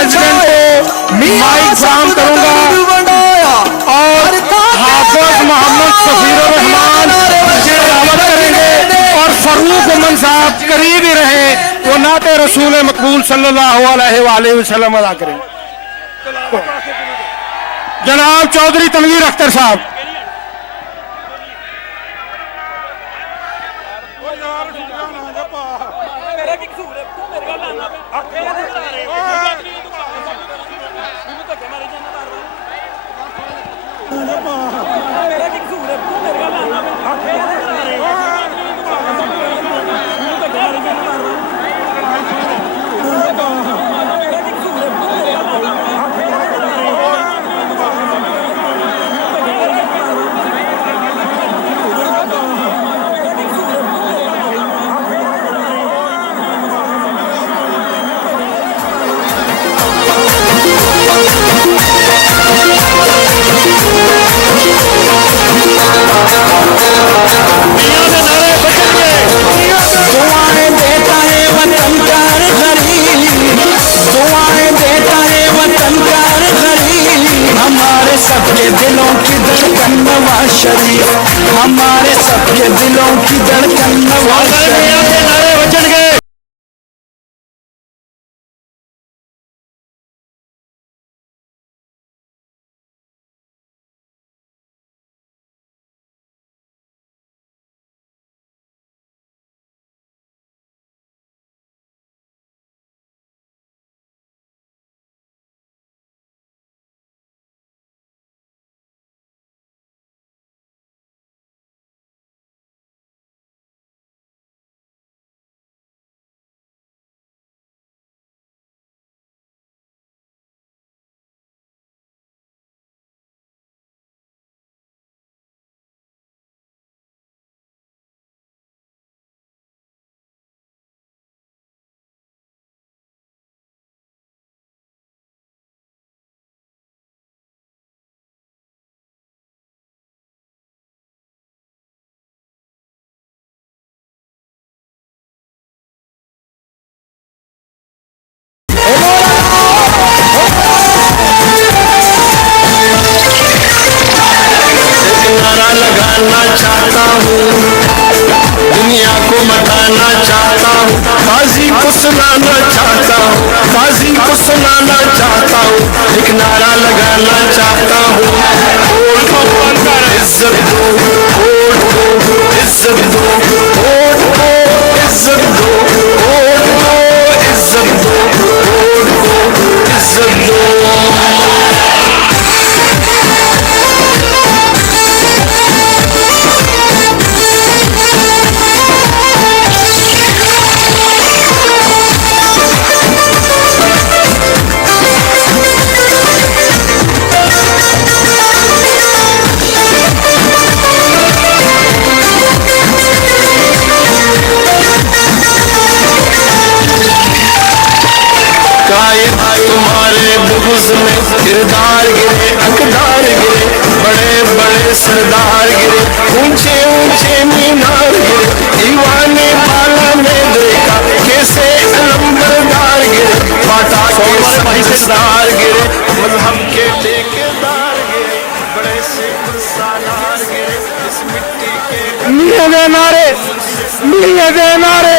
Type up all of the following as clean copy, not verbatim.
President को mic फराहम करूंगा और हाफिज मोहम्मद सफीरुर रहमान तिलावत करेंगे और फरूक उमन साहब करीब ही रहे, वो नाते रसूल मकबूल सल्लल्लाहु अलैहि वसल्लम अदा करेंगे। जनाब चौधरी तनवीर अख्तर साहब। सबके दिलों की धड़कन नवाज शरीफ, हमारे सबके दिलों की धड़कन नवाज शरीफ। लगाना चाहता हूँ, दुनिया को बताना चाहता हूँ, काजी को सुनाना चाहता हूँ, काजी को सुनाना चाहता हूँ, एक नारा लगाना चाहता हूँ। वोट को इज्जत दो, वोट को इज्जत दो, वोट को इज्जत दो, वोट को इज्जत दो, वोट को इज्जत दो। तुम्हारे बुग़्ज़ में किरदार गिरे, अकदार गिरे, बड़े बड़े सरदार गिरे, ऊंचे ऊंचे मीनार गिरे, दीवाने बाला में देखा कैसे अलंबरदार गिरे, बाटा के सरदार गिरे, मजहब के ठेकेदार गिरे, बड़े से सालार गिरे, इस मिट्टी के नारे, नारे।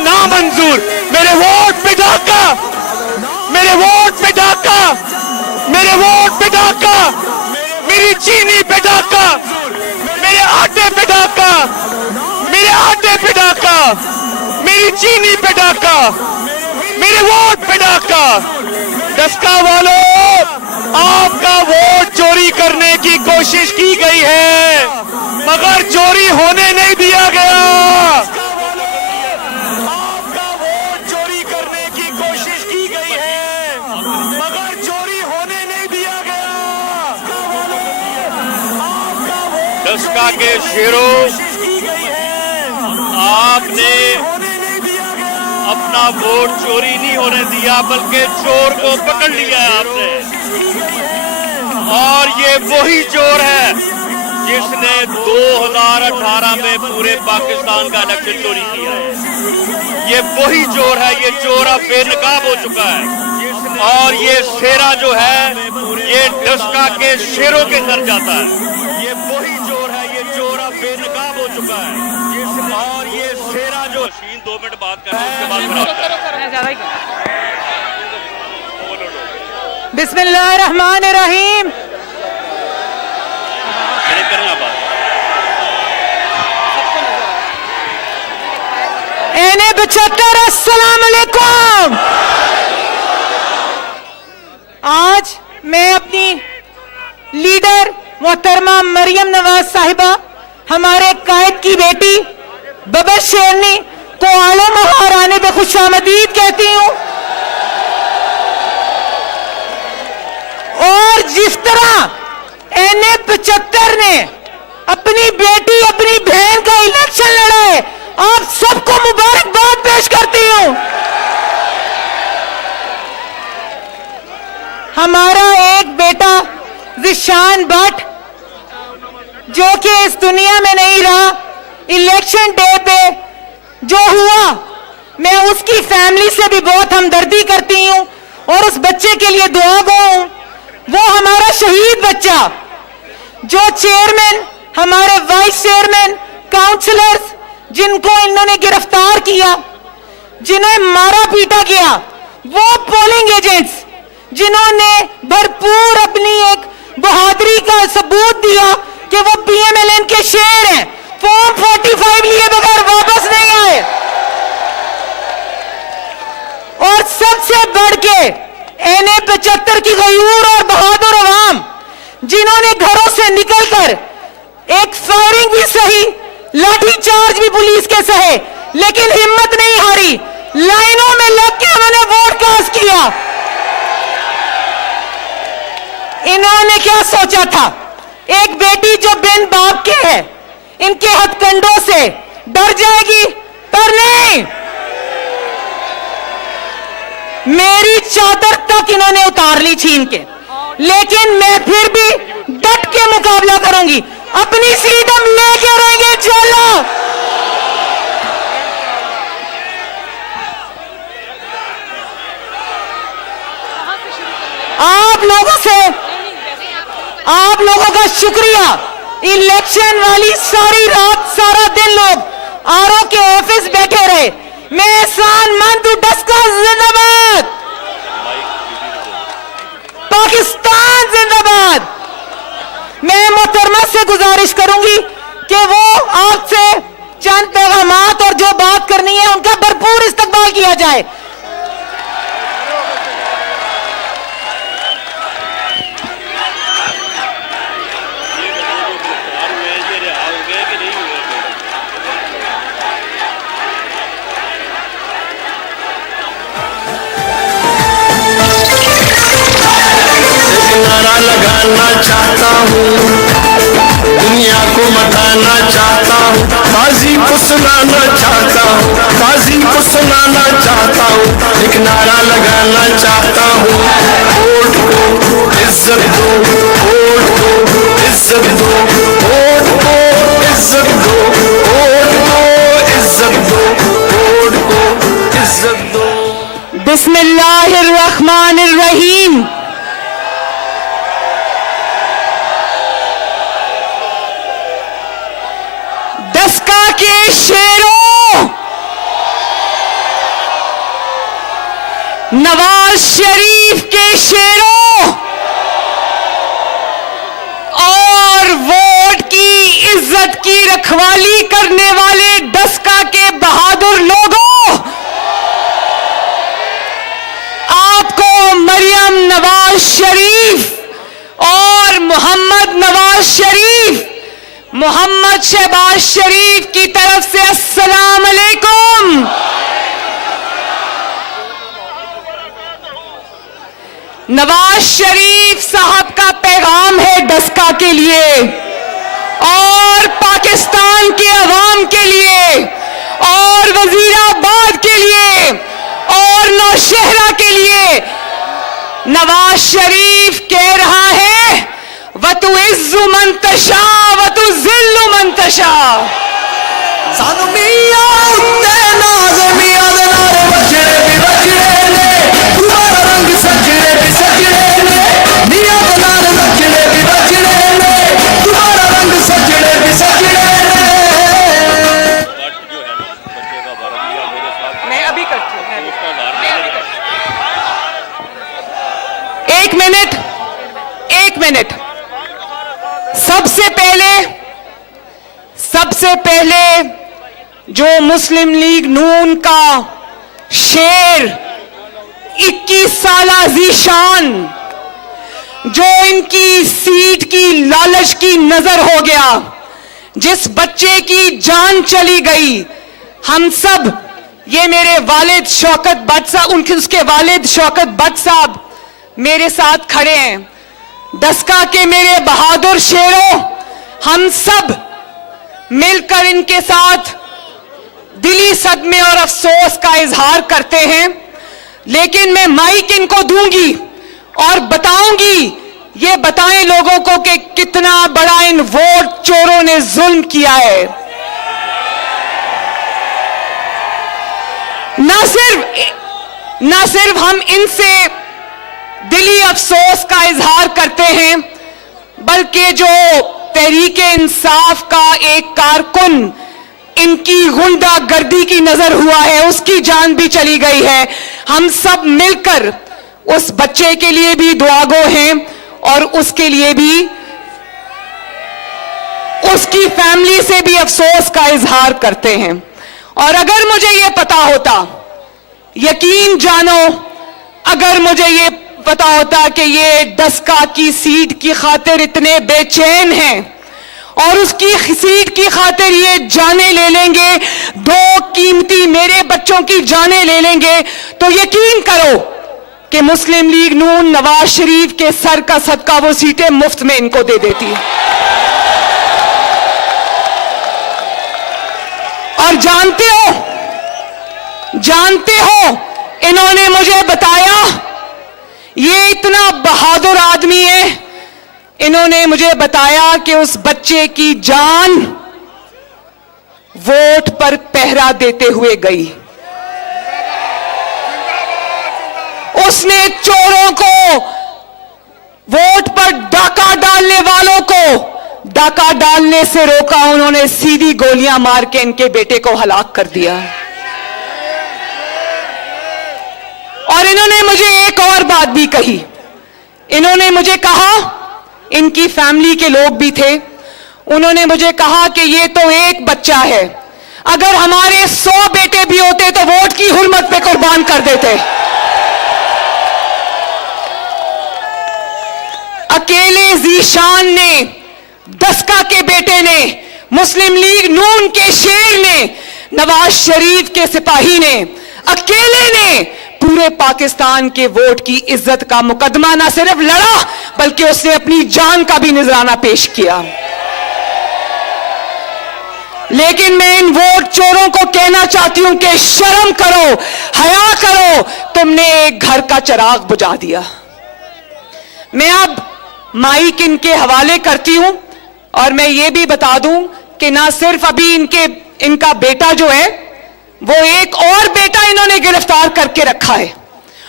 नामंजूर। मेरे वोट पे डाका, मेरे वोट पे डाका, मेरे वोट पे डाका, मेरी चीनी पे डाका, मेरे आटे पे डाका, मेरे आटे पे डाका, मेरी चीनी पे डाका, मेरे वोट पे डाका। डस्का वालों, आपका वोट चोरी करने की कोशिश की गई है, मगर चोरी होने नहीं दिया गया। आपका वोट चोरी करने की कोशिश की गई है, मगर चोरी होने नहीं दिया गया। डस्का के शेरों, आपने अपना वोट चोरी नहीं होने दिया, बल्कि चोर को पकड़ लिया है आपने। और ये वही चोर है जिसने 2018 में पूरे पाकिस्तान का इलेक्शन चोरी किया है। ये वही चोर है, ये चोर अब बेनकाब हो चुका है। और ये शेरा जो है, ये डस्का के शेरों के सर जाता है। ये वही चोर है, ये चोर अब बेनकाब हो चुका है। और ये शेरा जो 2 मिनट बात कर रहे हैं, उसके बाद बिस्मिल्लाहिर्रहमानिर्रहीम। एने 75 अस्सलाम अलैकुम। आज मैं अपनी लीडर मोहतरमा मरियम नवाज साहिबा, हमारे कायद की बेटी बबर शेरनी को आलम महारानी पे खुशामदीद कहती हूँ। और जिस तरह एनए 75 ने अपनी बेटी, अपनी बहन का इलेक्शन लड़ा है, आप सबको मुबारकबाद पेश करती हूँ। हमारा एक बेटा जिशान भट्ट, जो कि इस दुनिया में नहीं रहा, इलेक्शन डे पे जो हुआ, मैं उसकी फैमिली से भी बहुत हमदर्दी करती हूँ और उस बच्चे के लिए दुआ गो हूं। वो हमारा शहीद बच्चा, जो चेयरमैन, हमारे वाइस चेयरमैन, काउंसलर्स, जिनको इन्होंने गिरफ्तार किया, जिन्हें मारा पीटा गया, वो पोलिंग एजेंट्स जिन्होंने भरपूर अपनी एक बहादुरी का सबूत दिया कि वो पीएमएलएन के शेर हैं, फॉर्म 45 लिए बगैर वापस नहीं आए। और सबसे बढ़ के एनए 75 की गयूर और बहादुर अवाम, जिन्होंने घरों से निकलकर एक फायरिंग भी सही, लाठी चार्ज भी पुलिस के सहे, लेकिन हिम्मत नहीं हारी, लाइनों में लग के उन्होंने वोट कास्ट किया। इन्होंने क्या सोचा था, एक बेटी जो बिन बाप के है, इनके हथकंडों से डर जाएगी, पर नहीं, मेरी चादर तक इन्होंने उतार ली छीन के, लेकिन मैं फिर भी डट के मुकाबला करूंगी। अपनी सीट हम लेके रहेंगे, चलो। आप लोगों का शुक्रिया। इलेक्शन वाली सारी रात, सारा दिन लोग आरओ के ऑफिस बैठे रहे। मैं एहसान मंद हूं। डस्का जिंदाबाद, पाकिस्तान जिंदाबाद। मैं मोहतरमा से गुजारिश करूंगी कि वो आपसे चंद पैगामात और जो बात करनी है उनका भरपूर इस्तकबाल किया जाए। नारा लगाना चाहता हूँ, दुनिया को मताना चाहता हूँ, काजी को सुनाना चाहता हूँ, काजी को सुनाना चाहता हूँ, एक नारा लगाना चाहता हूँ। वोट को इज्जत दो, वोट को इज्जत दो, वोट को इज्जत दो, वोट को इज्जत दो, वोट को इज्जत दो। बिस्मिल्लाहिर्रहमानिर्रहीम। डस्का के शेरों, नवाज शरीफ के शेरों और वोट की इज्जत की रखवाली करने वाले डस्का के बहादुर लोगों, आपको मरियम नवाज शरीफ और मोहम्मद नवाज शरीफ, मोहम्मद शहबाज शरीफ की तरफ से अस्सलाम अलैकुम। नवाज शरीफ साहब का पैगाम है डस्का के लिए और पाकिस्तान के अवाम के लिए और वजीराबाद के लिए और नौशहरा के लिए। नवाज शरीफ कह रहा है वतु इज्जु मंतशा वतु जिल्लु मंतशा। सानू मियां उत्ते नाज़ मियां दे नारे वजड़े भी वजड़े ने, तुम्हारा रंग सजड़े भी सजड़े ने, मियां दे नारे वजड़े भी वजड़े ने, तुम्हारा रंग सजड़े भी सजड़े ने। मैं अभी करती हूँ, एक मिनट। सबसे पहले जो मुस्लिम लीग नून का शेर 21 साला ज़ीशान, जो इनकी सीट की लालच की नजर हो गया, जिस बच्चे की जान चली गई, हम सब, ये मेरे वालिद शौकत भट्ट साहब, उसके वालिद शौकत भट्ट साहब मेरे साथ खड़े हैं। डस्का के मेरे बहादुर शेरों, हम सब मिलकर इनके साथ दिली सदमे और अफसोस का इजहार करते हैं। लेकिन मैं माइक इनको दूंगी और बताऊंगी, ये बताएं लोगों को कि कितना बड़ा इन वोट चोरों ने जुल्म किया है। ना सिर्फ हम इनसे दिली अफसोस का इजहार करते हैं, बल्कि जो तहरीके इंसाफ का एक कारकुन इनकी गुंडागर्दी की नजर हुआ है, उसकी जान भी चली गई है। हम सब मिलकर उस बच्चे के लिए भी दुआगो हैं और उसके लिए भी, उसकी फैमिली से भी अफसोस का इजहार करते हैं। और अगर मुझे यह पता होता, यकीन जानो, अगर मुझे ये पता होता कि ये डस्का की सीट की खातिर इतने बेचैन हैं और उसकी सीट की खातिर ये जाने ले लेंगे, 2 कीमती मेरे बच्चों की जाने ले लेंगे, तो यकीन करो कि मुस्लिम लीग नून नवाज शरीफ के सर का सदका वो सीटें मुफ्त में इनको दे देती। और जानते हो इन्होंने मुझे बताया, ये इतना बहादुर आदमी है, इन्होंने मुझे बताया कि उस बच्चे की जान वोट पर पहरा देते हुए गई। उसने चोरों को, वोट पर डाका डालने वालों को डाका डालने से रोका, उन्होंने सीधी गोलियां मार के इनके बेटे को हलाक कर दिया। और इन्होंने मुझे एक और बात भी कही, इन्होंने मुझे कहा, इनकी फैमिली के लोग भी थे, उन्होंने मुझे कहा कि ये तो एक बच्चा है, अगर हमारे 100 बेटे भी होते तो वोट की हुर्मत पे कुर्बान कर देते। अकेले ज़ीशान ने, डस्का के बेटे ने, मुस्लिम लीग नून के शेर ने, नवाज शरीफ के सिपाही ने, अकेले ने पूरे पाकिस्तान के वोट की इज्जत का मुकदमा न सिर्फ लड़ा, बल्कि उसने अपनी जान का भी नजराना पेश किया। लेकिन मैं इन वोट चोरों को कहना चाहती हूं कि शर्म करो, हया करो, तुमने एक घर का चिराग बुझा दिया। मैं अब माइक इनके हवाले करती हूं और मैं ये भी बता दूं कि ना सिर्फ अभी इनका बेटा जो है, वो एक और बेटा इन्होंने गिरफ्तार करके रखा है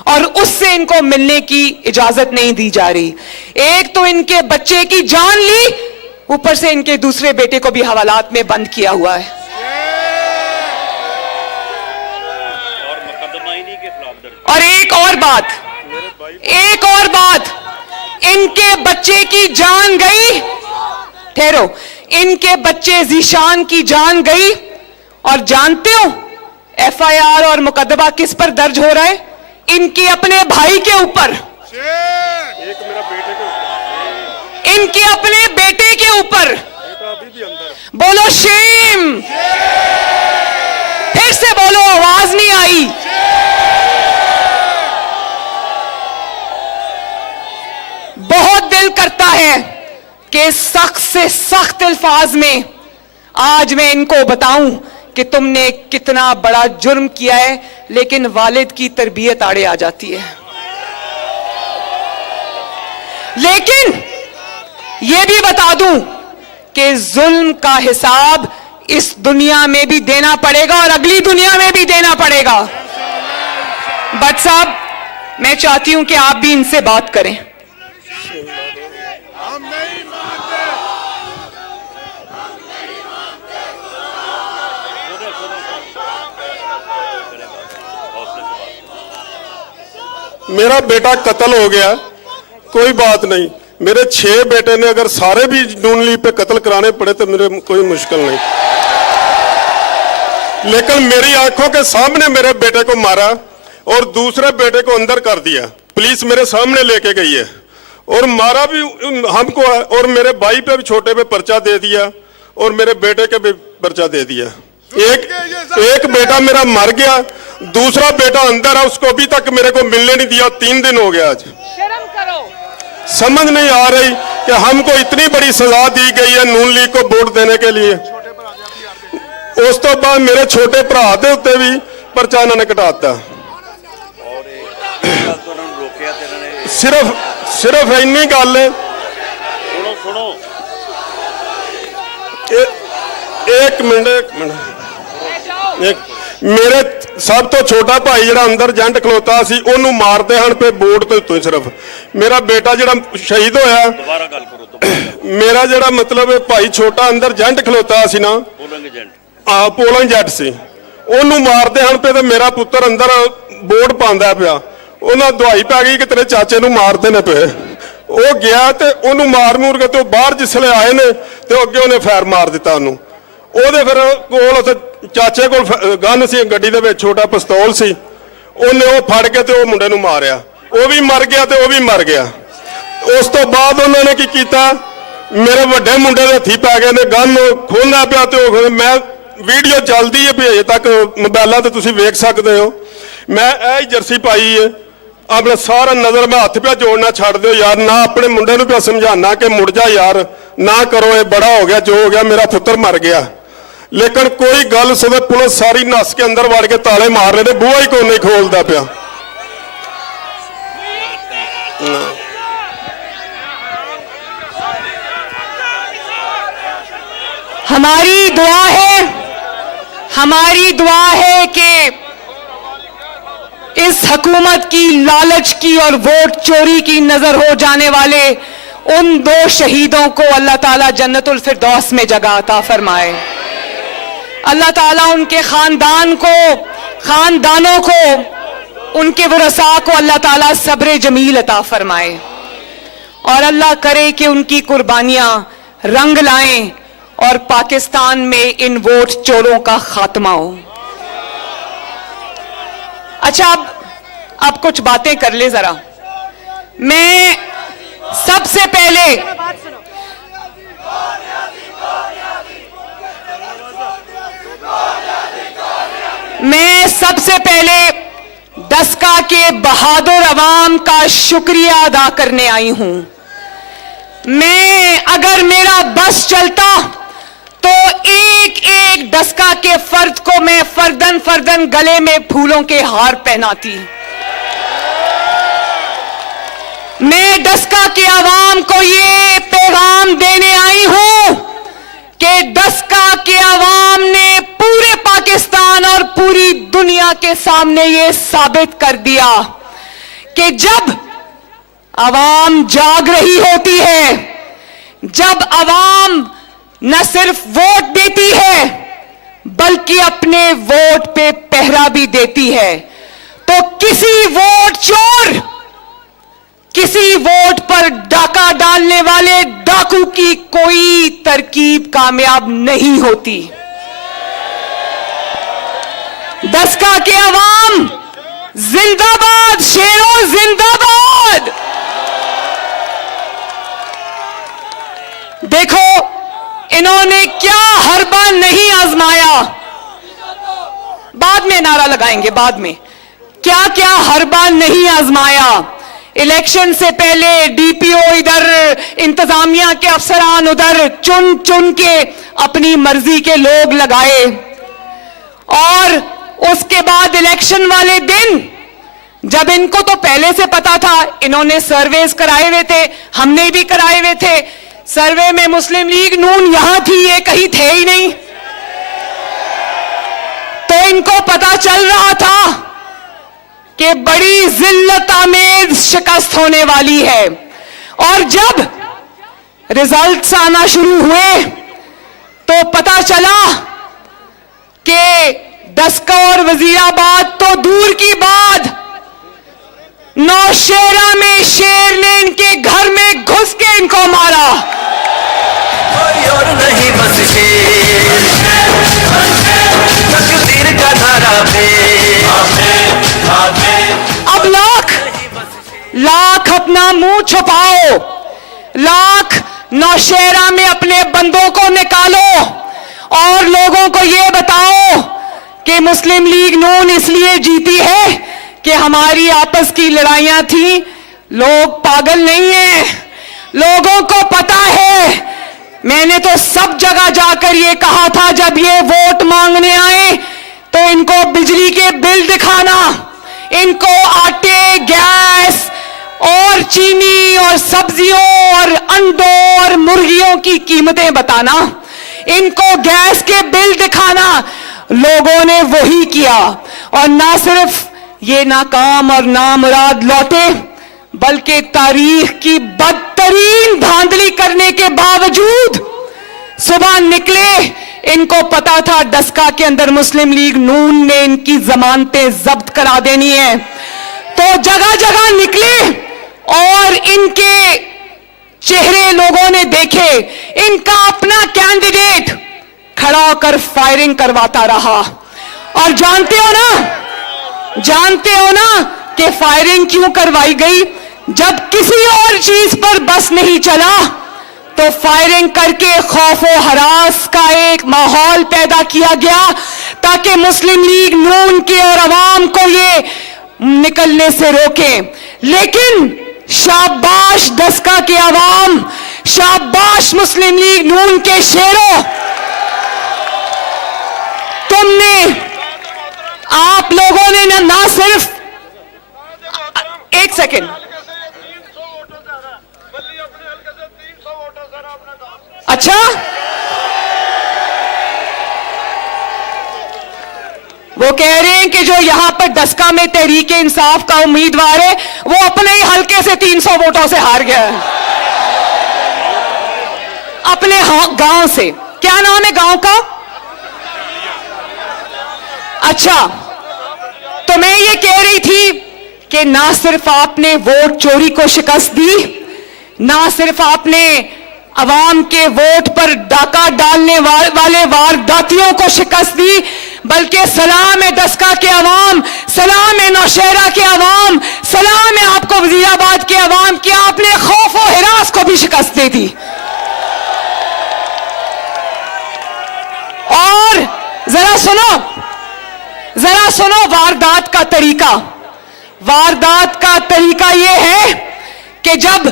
और उससे इनको मिलने की इजाजत नहीं दी जा रही। एक तो इनके बच्चे की जान ली, ऊपर से इनके दूसरे बेटे को भी हवालात में बंद किया हुआ है। और मुकदमा इन्हीं के खिलाफ और एक और बात, इनके बच्चे की जान गई, ठहरो, इनके बच्चे जीशान की जान गई। और जानते हो एफआईआर और मुकदमा किस पर दर्ज हो रहा है? इनके अपने भाई के ऊपर, इनके अपने बेटे के ऊपर। बोलो शेम, फिर से बोलो, आवाज नहीं आई। बहुत दिल करता है कि सख्त से सख्त अल्फाज में आज मैं इनको बताऊं कि तुमने कितना बड़ा जुर्म किया है, लेकिन वालिद की तरबियत आड़े आ जाती है। लेकिन यह भी बता दूं कि जुल्म का हिसाब इस दुनिया में भी देना पड़ेगा और अगली दुनिया में भी देना पड़ेगा। भट्ट साहब, मैं चाहती हूं कि आप भी इनसे बात करें। मेरा बेटा कत्ल हो गया, कोई बात नहीं। मेरे 6 बेटे ने अगर सारे भी नून लीग पे कत्ल कराने पड़े तो मेरे कोई मुश्किल नहीं, लेकिन मेरी आंखों के सामने मेरे बेटे को मारा और दूसरे बेटे को अंदर कर दिया। पुलिस मेरे सामने लेके गई है और मारा भी हमको है, और मेरे भाई पे भी, छोटे पे पर्चा दे दिया और मेरे बेटे के भी पर्चा दे दिया। एक बेटा मेरा मर गया, दूसरा बेटा अंदर है, उसको अभी तक मेरे को मिलने नहीं दिया। 3 दिन हो गया। आज शर्म करो। समझ नहीं आ रही कि हमको इतनी बड़ी सजा दी गई है नून लीग को वोट देने के लिए। उस तो बाद मेरे छोटे भरा दे उत्ते भी पर्चा इन्होंने कटाता। सिर्फ इन्नी गल है। एक मिनट मेरे सब तो छोटा भाई जिहड़ा अंदर जंट खलोता सी, ओनू मारदे हन पे बोर्ड तो उत्तों। सिर्फ मेरा बेटा जिहड़ा शहीद होया, मेरा जिहड़ा मतलब भाई छोटा अंदर जंट खलोता सी ना, पोलिंग जट सी, ओनू मारदे हन पे, तो मेरा पुत्र अंदर बोर्ड पांदा पिया। उन्हां दवाई पै गई कि तेरे चाचे नू मारदे ने पे। वो गया ते ओनू मार मूर के ते बाहर जिसले आए ने ते अगे उन्हें फैर मार दिता ओनू। ਉਹਦੇ ਫਿਰ ਕੋਲ ਉੱਥੇ ਚਾਚੇ ਕੋਲ ਗਨ ਸੀ, ਗੱਡੀ ਦੇ ਵਿੱਚ ਛੋਟਾ ਪਿਸਤੌਲ ਸੀ, ਉਹਨੇ ਉਹ ਫੜ ਕੇ ਤੇ ਉਹ ਮੁੰਡੇ ਨੂੰ ਮਾਰਿਆ। ਉਹ ਵੀ ਮਰ ਗਿਆ ਤੇ ਉਹ ਵੀ ਮਰ ਗਿਆ। ਉਸ ਤੋਂ ਬਾਅਦ ਉਹਨਾਂ ਨੇ ਕੀ ਕੀਤਾ, ਮੇਰੇ ਵੱਡੇ ਮੁੰਡੇ ਦੇ ਹੱਥੀ ਪੈ ਗਏ ਨੇ, ਗਨ ਖੋਲ੍ਹਣਾ ਪਿਆ ਤੇ ਉਹ, ਮੈਂ ਵੀਡੀਓ ਚੱਲਦੀ ਹੈ ਭੇਜ ਤੱਕ ਮੋਬਾਈਲਾਂ ਤੇ ਤੁਸੀਂ ਵੇਖ ਸਕਦੇ ਹੋ। ਮੈਂ ਇਹ ਜਰਸੀ ਪਾਈ ਹੈ, ਆਪਣੇ ਸਾਰਾ ਨਜ਼ਰ ਮੈਂ ਹੱਥ ਪਿਆ ਜੋੜਨਾ ਛੱਡ ਦਿਓ यार, ना अपने मुंडे ਨੂੰ ਪਿਆ ਸਮਝਾਣਾ कि मुड़ जा यार, ना करो, ये बड़ा हो गया, जो हो गया, मेरा पुत्र मर गया। लेकिन कोई गल सुबह पुलिस सारी नस के अंदर वड़ के ताले मार रहे थे, बूहा ही को नहीं खोलता पिया। हमारी दुआ है कि इस हुकूमत की लालच की और वोट चोरी की नजर हो जाने वाले उन 2 शहीदों को अल्लाह ताला जन्नतुल फिरदौस में जगह अता फरमाए। अल्लाह ताला उनके खानदानों को, उनके वरसा को अल्लाह ताला सब्र जमील अता फरमाए, और अल्लाह करे कि उनकी कुर्बानियां रंग लाएं और पाकिस्तान में इन वोट चोरों का खात्मा हो। अच्छा, अब कुछ बातें कर ले जरा। मैं सबसे पहले डस्का के बहादुर अवाम का शुक्रिया अदा करने आई हूं। मैं, अगर मेरा बस चलता तो एक डस्का के फर्द को मैं फर्दन गले में फूलों के हार पहनाती। मैं डस्का के अवाम को ये पैगाम देने आई हूं कि डस्का के अवाम ने पूरे पाकिस्तान और पूरी दुनिया के सामने ये साबित कर दिया कि जब अवाम जाग रही होती है, जब अवाम न सिर्फ वोट देती है बल्कि अपने वोट पे पहरा भी देती है, तो किसी वोट चोर, किसी वोट पर डाका डालने वाले डाकू की कोई तरकीब कामयाब नहीं होती। दसका के अवाम जिंदाबाद, शेरों जिंदाबाद। देखो इन्होंने क्या हरबा नहीं आजमाया, बाद में नारा लगाएंगे, बाद में क्या क्या हरबा नहीं आजमाया। इलेक्शन से पहले डीपीओ इधर, इंतजामिया के अफसरान उधर, चुन चुन के अपनी मर्जी के लोग लगाए, और उसके बाद इलेक्शन वाले दिन जब इनको तो पहले से पता था, इन्होंने सर्वेस कराए हुए थे, हमने भी कराए हुए थे, सर्वे में मुस्लिम लीग नून यहां थी, ये कहीं थे ही नहीं, तो इनको पता चल रहा था कि बड़ी जिल्लत आमेज शिकस्त होने वाली है। और जब रिजल्ट्स आना शुरू हुए तो पता चला कि दसका और वजीराबाद तो दूर की बात, नौशेरा में शेर ने इनके घर में घुस के इनको मारा। कोई और नहीं बस शेर, तकदीर का धारा पे। अब लाख अपना मुंह छुपाओ, लाख नौशेरा में अपने बंदों को निकालो और लोगों को यह बताओ कि मुस्लिम लीग नून इसलिए जीती है कि हमारी आपस की लड़ाइयां थी। लोग पागल नहीं हैं, लोगों को पता है। मैंने तो सब जगह जाकर ये कहा था जब ये वोट मांगने आए तो इनको बिजली के बिल दिखाना, इनको आटे, गैस और चीनी और सब्जियों और अंडों और मुर्गियों की कीमतें बताना, इनको गैस के बिल दिखाना। लोगों ने वही किया, और ना सिर्फ ये नाकाम और नामुराद लौटे, बल्कि तारीख की बदतरीन धांधली करने के बावजूद सुबह निकले। इनको पता था डस्का के अंदर मुस्लिम लीग नून ने इनकी जमानतें जब्त करा देनी है, तो जगह जगह निकले और इनके चेहरे लोगों ने देखे। इनका अपना कैंडिडेट खड़ा होकर फायरिंग करवाता रहा, और जानते हो ना कि फायरिंग क्यों करवाई गई? जब किसी और चीज पर बस नहीं चला तो फायरिंग करके खौफ व हरास का एक माहौल पैदा किया गया, ताकि मुस्लिम लीग नून के और अवाम को ये निकलने से रोके। लेकिन शाबाश डस्का के अवाम, शाबाश मुस्लिम लीग नून के शेरों, आप लोगों ने ना सिर्फ, एक सेकेंड, अच्छा, वो कह रहे हैं कि जो यहां पर डस्का में तहरीक इंसाफ का उम्मीदवार है वो अपने ही हल्के से 300 वोटों से हार गया है, अपने गांव से। क्या नाम है गांव का? अच्छा, तो मैं ये कह रही थी कि ना सिर्फ आपने वोट चोरी को शिकस्त दी, ना सिर्फ आपने अवाम के वोट पर डाका डालने वाले वारदातियों को शिकस्त दी, बल्कि सलाम है डस्का के अवाम, सलाम है नौशहरा के अवाम, सलाम है आपको वजीराबाद के अवाम कि आपने खौफ और हिरास को भी शिकस्त दे दी। और जरा सुनो वारदात का तरीका। वारदात का तरीका यह है कि जब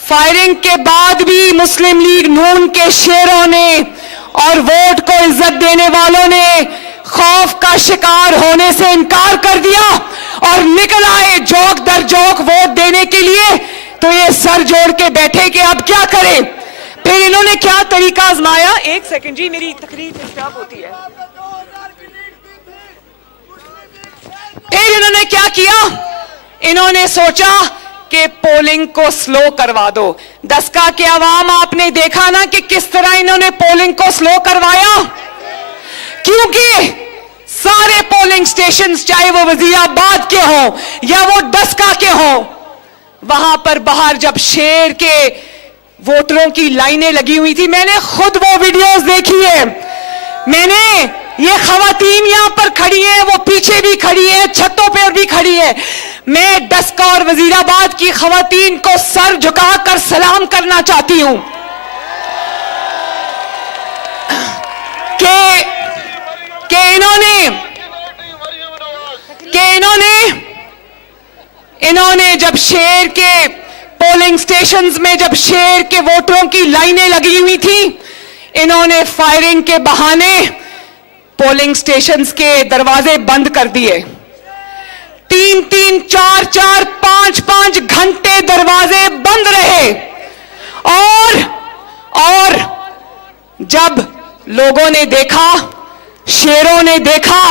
फायरिंग के बाद भी मुस्लिम लीग नून के शेरों ने और वोट को इज्जत देने वालों ने खौफ का शिकार होने से इनकार कर दिया और निकल आए जोक दर जोक वोट देने के लिए, तो ये सर जोड़ के बैठे कि अब क्या करें। फिर इन्होंने क्या तरीका आजमाया? एक सेकंड जी, मेरी तकरीर डिस्टर्ब होती है। फिर इन्होंने क्या किया? इन्होंने सोचा कि पोलिंग को स्लो करवा दो। डस्का के अवाम, आपने देखा ना कि किस तरह इन्होंने पोलिंग को स्लो करवाया, क्योंकि सारे पोलिंग स्टेशंस, चाहे वो वजीराबाद के हों या वो डस्का के हों, वहां पर बाहर जब शेर के वोटरों की लाइनें लगी हुई थी, मैंने खुद वो वीडियोस देखी है। मैंने ये खवातीन यहां पर खड़ी हैं, वो पीछे भी खड़ी हैं, छतों पर भी खड़ी है। मैं डस्का और वजीराबाद की खवातीन को सर झुकाकर सलाम करना चाहती हूं कि इन्होंने जब शेर के पोलिंग स्टेशंस में जब शेर के वोटरों की लाइनें लगी हुई थी, इन्होंने फायरिंग के बहाने पोलिंग स्टेशंस के दरवाजे बंद कर दिए। 3-3, 4-4, 5-5 घंटे दरवाजे बंद रहे। और जब लोगों ने देखा, शेरों ने देखा,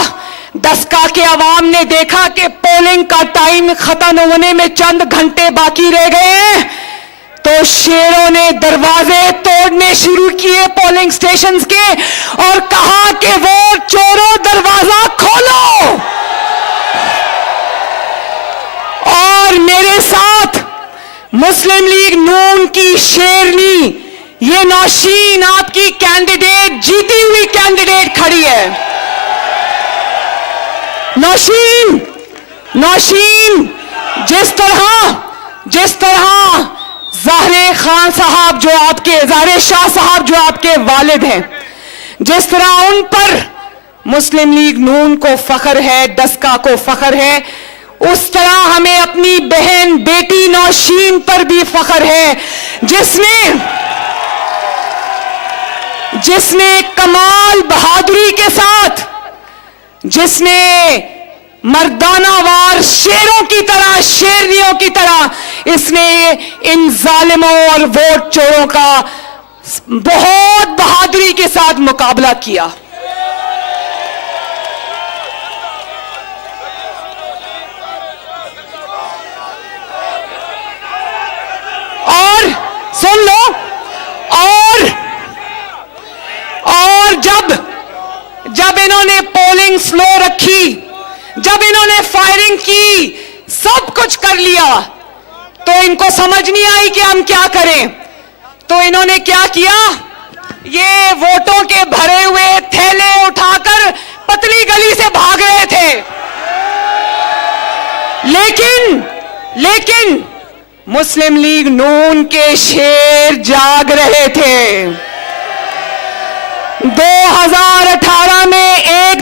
डस्का के अवाम ने देखा कि पोलिंग का टाइम खत्म होने में चंद घंटे बाकी रह गए हैं, तो शेरों ने दरवाजे तोड़ने शुरू किए पोलिंग स्टेशंस के और कहा कि वोट चोरों, दरवाजा खोलो। और मेरे साथ मुस्लिम लीग नून की शेरनी, ये नौशीन आपकी कैंडिडेट, जीती हुई कैंडिडेट खड़ी है। नौशीन जिस तरह ज़ाहिर खान साहब जो आपके, ज़ाहिर शाह साहब जो आपके वालिद हैं, जिस तरह उन पर मुस्लिम लीग नून को फख्र है, डस्का को फख्र है, उस तरह हमें अपनी बहन बेटी नौशीन पर भी फख्र है, जिसने कमाल बहादुरी के साथ, जिसने मर्दानावार शेरों की तरह, शेरनियों की तरह इसने इन जालिमों और वोट चोरों का बहुत बहादुरी के साथ मुकाबला किया। और सुन लो, और जब इन्होंने पोलिंग स्लो रखी, जब इन्होंने फायरिंग की, सब कुछ कर लिया, तो इनको समझ नहीं आई कि हम क्या करें। तो इन्होंने क्या किया, ये वोटों के भरे हुए थैले उठाकर पतली गली से भाग रहे थे। लेकिन मुस्लिम लीग नून के शेर जाग रहे थे। 2018 में एक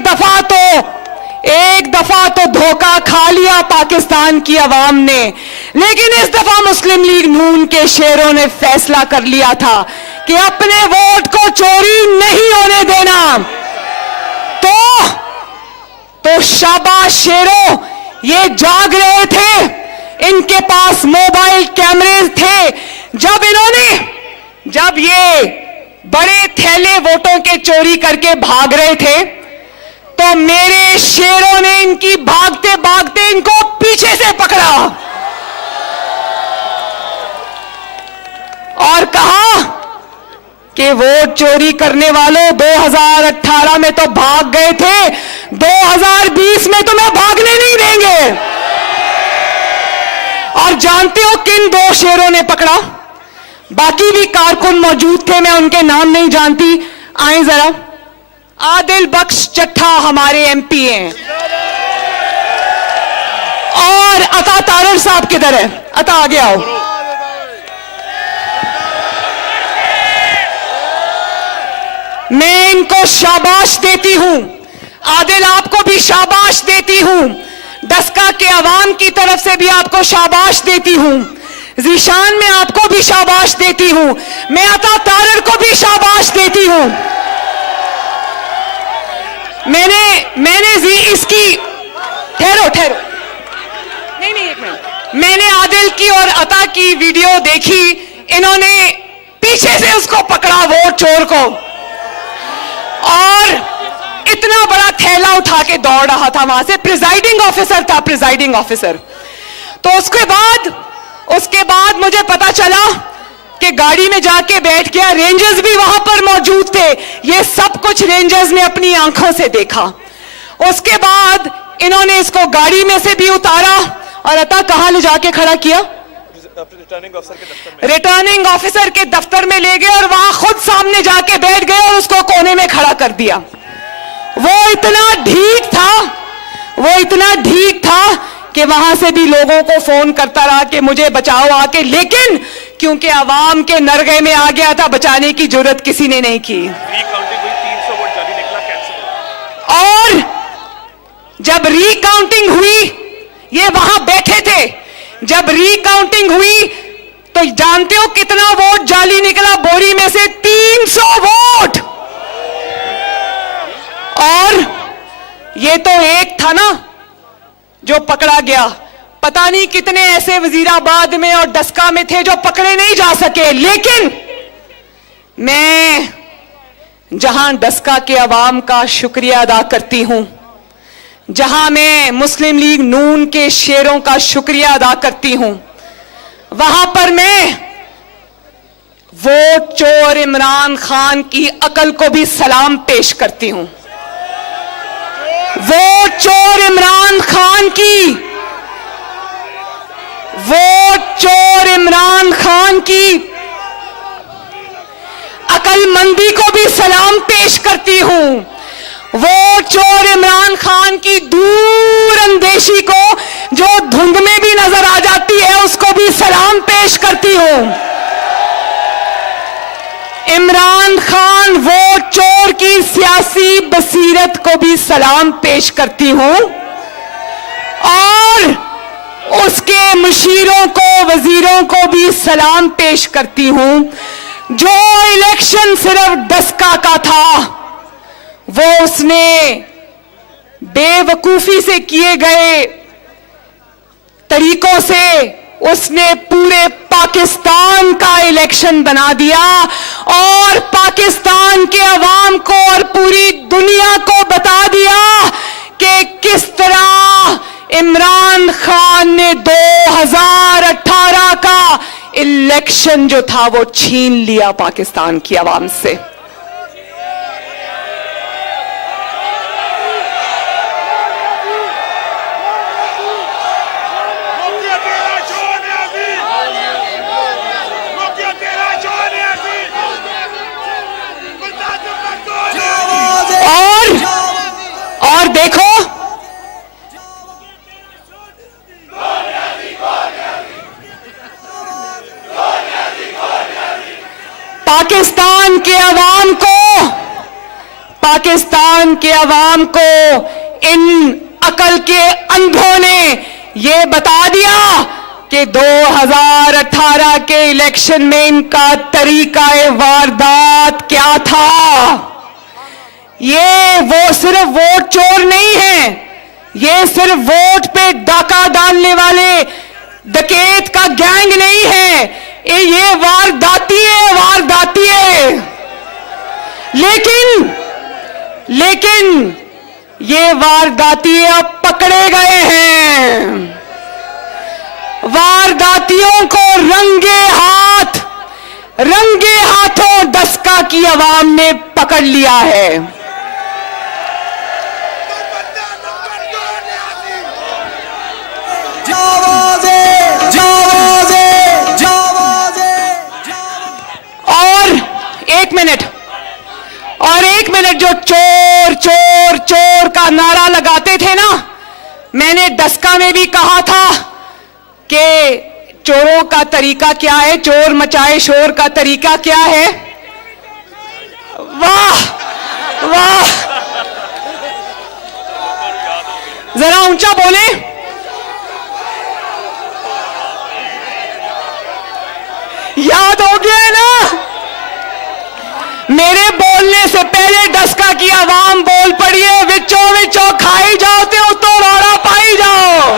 दफा तो धोखा खा लिया पाकिस्तान की आवाम ने, लेकिन इस दफा मुस्लिम लीग नून के शेरों ने फैसला कर लिया था कि अपने वोट को चोरी नहीं होने देना। तो शाबाश शेरों, ये जाग रहे थे, इनके पास मोबाइल कैमरे थे। जब ये बड़े थैले वोटों के चोरी करके भाग रहे थे, तो मेरे शेरों ने इनकी भागते भागते इनको पीछे से पकड़ा और कहा कि वोट चोरी करने वालों, 2018 में तो भाग गए थे, 2020 में तुम्हें भागने नहीं देंगे। और जानते हो किन 2 शेरों ने पकड़ा? बाकी भी कारकुन मौजूद थे, मैं उनके नाम नहीं जानती, आए जरा। आदिल बख्श चट्ठा हमारे एमपी हैं, और अता तारर साहब किधर है? अता आगे आओ। मैं इनको शाबाश देती हूं, आदिल आपको भी शाबाश देती हूं, डस्का के अवाम की तरफ से भी आपको शाबाश देती हूं, जीशान में आपको भी शाबाश देती हूं, मैं अता तारर को भी शाबाश देती हूं। मैंने इसकी ठहरो नहीं एक मिनट, मैंने आदिल की और अता की वीडियो देखी, इन्होंने पीछे से उसको पकड़ा, वोट चोर को, और इतना बड़ा थैला उठा के दौड़ रहा था वहां से। प्रिजाइडिंग ऑफिसर था, प्रिजाइडिंग ऑफिसर। तो उसके बाद मुझे पता चला कि गाड़ी में जाके बैठ गया, रेंजर्स भी वहां पर मौजूद थे। ये सब कुछ रेंजर्स ने अपनी आंखों से देखा। उसके बाद इन्होंने इसको गाड़ी में से भी उतारा और अता कहां ले जाके खड़ा किया? रिटर्निंग ऑफिसर के दफ्तर में ले गए और वहां खुद सामने जाके बैठ गए और उसको कोने में खड़ा कर दिया। वो इतना ढीठ था कि वहां से भी लोगों को फोन करता रहा कि मुझे बचाओ आके, लेकिन क्योंकि आवाम के नरगे में आ गया था, बचाने की जरूरत किसी ने नहीं की। और जब रीकाउंटिंग हुई, ये वहां बैठे थे, जब रीकाउंटिंग हुई तो जानते हो कितना वोट जाली निकला? बोरी में से 300 वोट। और ये तो एक था ना जो पकड़ा गया, पता नहीं कितने ऐसे वजीराबाद में और डस्का में थे जो पकड़े नहीं जा सके। लेकिन मैं जहां डस्का के अवाम का शुक्रिया अदा करती हूं, जहां मैं मुस्लिम लीग नून के शेरों का शुक्रिया अदा करती हूं, वहां पर मैं वोट चोर इमरान खान की अकल को भी सलाम पेश करती हूं। वोट चोर इमरान खान की, वोट चोर इमरान खान की अकलमंदी को भी सलाम पेश करती हूं। वोट चोर इमरान खान की दूर अंदेशी को, जो धुंध में भी नजर आ जाती है, उसको भी सलाम पेश करती हूं। इमरान खान वोट चोर की सियासी बसीरत को भी सलाम पेश करती हूं और उसके मुशीरों को, वजीरों को भी सलाम पेश करती हूं। जो इलेक्शन सिर्फ डस्का का था, वो उसने बेवकूफी से किए गए तरीकों से उसने पूरे पाकिस्तान का इलेक्शन बना दिया और पाकिस्तान के अवाम को और पूरी दुनिया को बता दिया कि किस तरह इमरान खान ने 2018 का इलेक्शन जो था वो छीन लिया पाकिस्तान की अवाम से। और देखो, पाकिस्तान के अवाम को इन अकल के अंधों ने यह बता दिया कि 2018 के इलेक्शन में इनका तरीकाए वारदात क्या था। ये वो सिर्फ वोट चोर नहीं है, ये सिर्फ वोट पे डाका डालने वाले डकैत का गैंग नहीं है, ये वारदाती है। लेकिन ये वारदाती अब पकड़े गए हैं। वारदातियों को रंगे हाथों डस्का की आवाम ने पकड़ लिया है। और एक मिनट जो चोर चोर चोर का नारा लगाते थे ना, मैंने डस्का में भी कहा था कि चोरों का तरीका क्या है, चोर मचाए शोर का तरीका क्या है। वाह वाह, जरा ऊंचा बोले। याद हो गया ना? मेरे बोलने से पहले डस्का की आवाम बोल पड़ी है, विचो खाई जाओ ते उतो रौला पाई जाओ।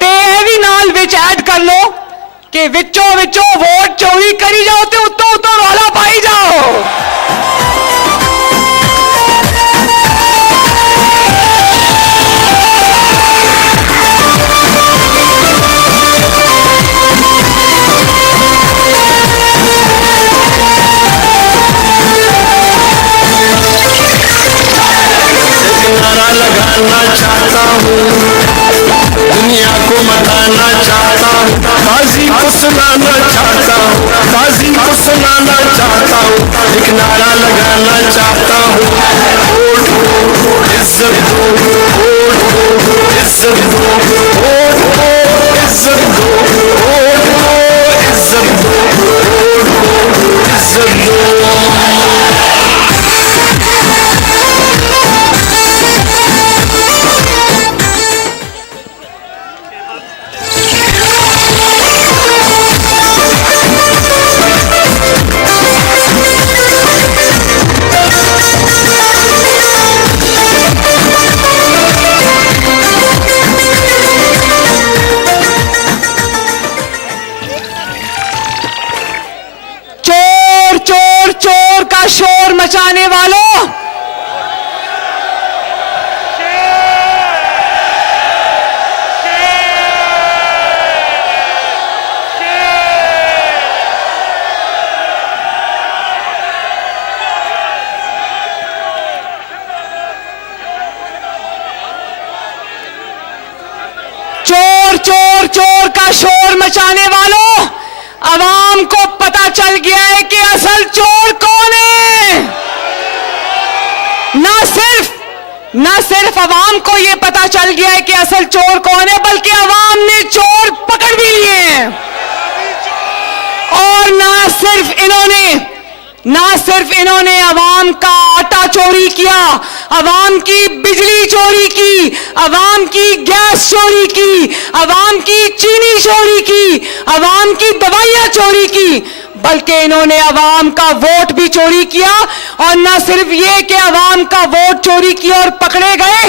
ते भी नाल विच ऐड कर लो कि विचो वोट चोरी करी जाओ ते उतो रौला पाई जाओ। सुनाना चाहता हूँ, काजी को सुनाना चाहता हूँ, एक नारा लगाना चाहता हूँ, वोट दो इज्जत दो, वोट दो इज्जत दो, वोट दो इज्जत दो, वोट दो इज्जत दो, वोट दो इज्जत दो। चोर चोर चोर का शोर मचाने वालों, चोर चोर चोर का शोर मचाने वालों, अवाम को पता चल गया है कि असल चोर कौन है। ना सिर्फ अवाम को यह पता चल गया है कि असल चोर कौन है, बल्कि अवाम ने चोर पकड़ भी लिए हैं। और ना सिर्फ इन्होंने अवाम का आटा चोरी किया, अवाम की बिजली चोरी की, अवाम की गैस चोरी की, अवाम की चीनी चोरी की, अवाम की दवाइयां चोरी की, बल्कि इन्होंने अवाम का वोट भी चोरी किया। और न सिर्फ ये कि अवाम का वोट चोरी किया और पकड़े गए,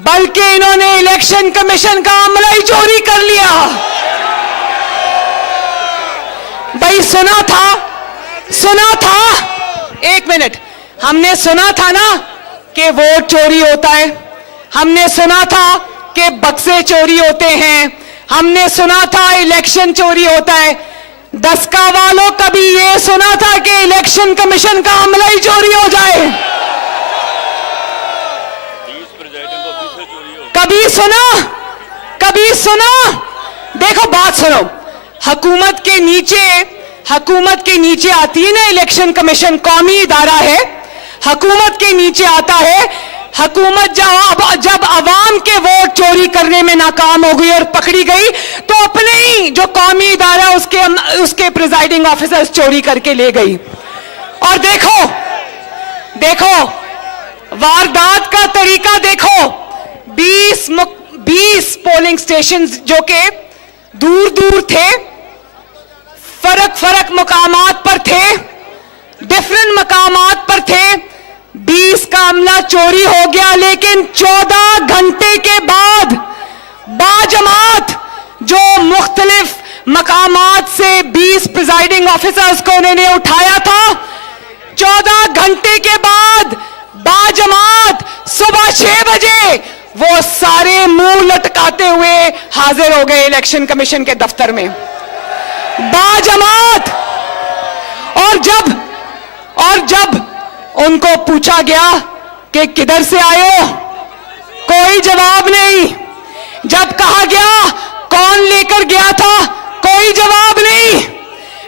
बल्कि इन्होंने इलेक्शन कमीशन का अमला ही चोरी कर लिया। भाई सुना था, एक मिनट, हमने सुना था ना कि वोट चोरी होता है, हमने सुना था कि बक्से चोरी होते हैं, हमने सुना था इलेक्शन चोरी होता है। दसका वालों, कभी ये सुना था कि इलेक्शन कमीशन का अमला ही चोरी हो जाए? कभी सुना? देखो बात सुनो, हुकूमत के नीचे आती है ना इलेक्शन कमीशन, कौमी इदारा है, हुकूमत के नीचे आता है। हुकूमत जब अवाम के वोट चोरी करने में नाकाम हो गई और पकड़ी गई, तो अपने ही जो कौमी इदारा उसके प्रिजाइडिंग ऑफिसर्स चोरी करके ले गई। और देखो वारदात का तरीका देखो, 20 पोलिंग स्टेशन जो के दूर थे, फर्क मकामात पर थे, डिफरेंट मकामात पर थे, 20 का अमला चोरी हो गया। लेकिन 14 घंटे के बाद बाजमात जो मुख्तलिफ मकामात से 20 प्रिजाइडिंग ऑफिसर्स को उन्होंने उठाया था, 14 घंटे के बाद बाजमात सुबह 6 बजे वो सारे मुंह लटकाते हुए हाजिर हो गए इलेक्शन कमीशन के दफ्तर में, बाजमात। और जब उनको पूछा गया कि किधर से आए हो, कोई जवाब नहीं। जब कहा गया कौन लेकर गया था, कोई जवाब नहीं।